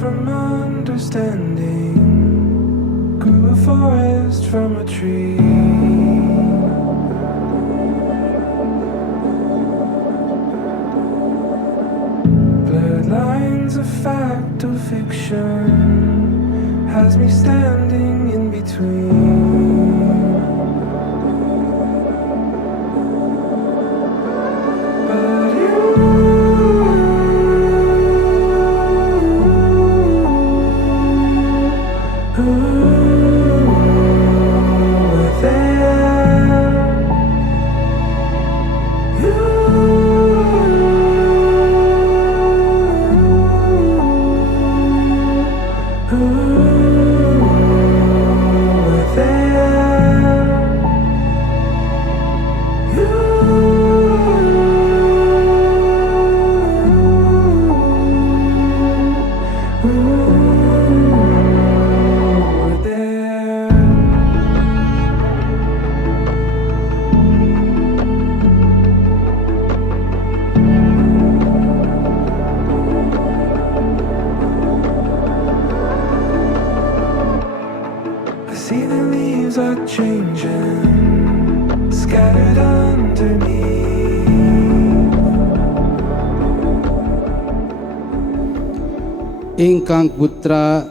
from understanding, grew a forest from a tree. Blurred lines of fact or fiction has me standing in between. But were there. I see the leaves are changing, scattered underneath. Ingkang putra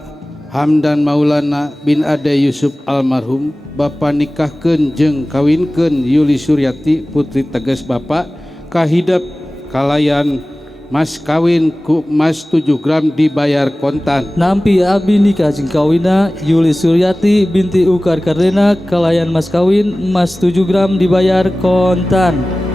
Hamdan Maulana bin Ade Yusuf almarhum Bapa nikahkeun jeung kawinkeun Yuli Suryati putri teges Bapa kahidap kalayan mas kawin ku emas 7 gram dibayar kontan. Nampi abdi nikah jeung kawina Yuli Suryati binti Ukar Kardena kalayan mas kawin emas 7 gram dibayar kontan.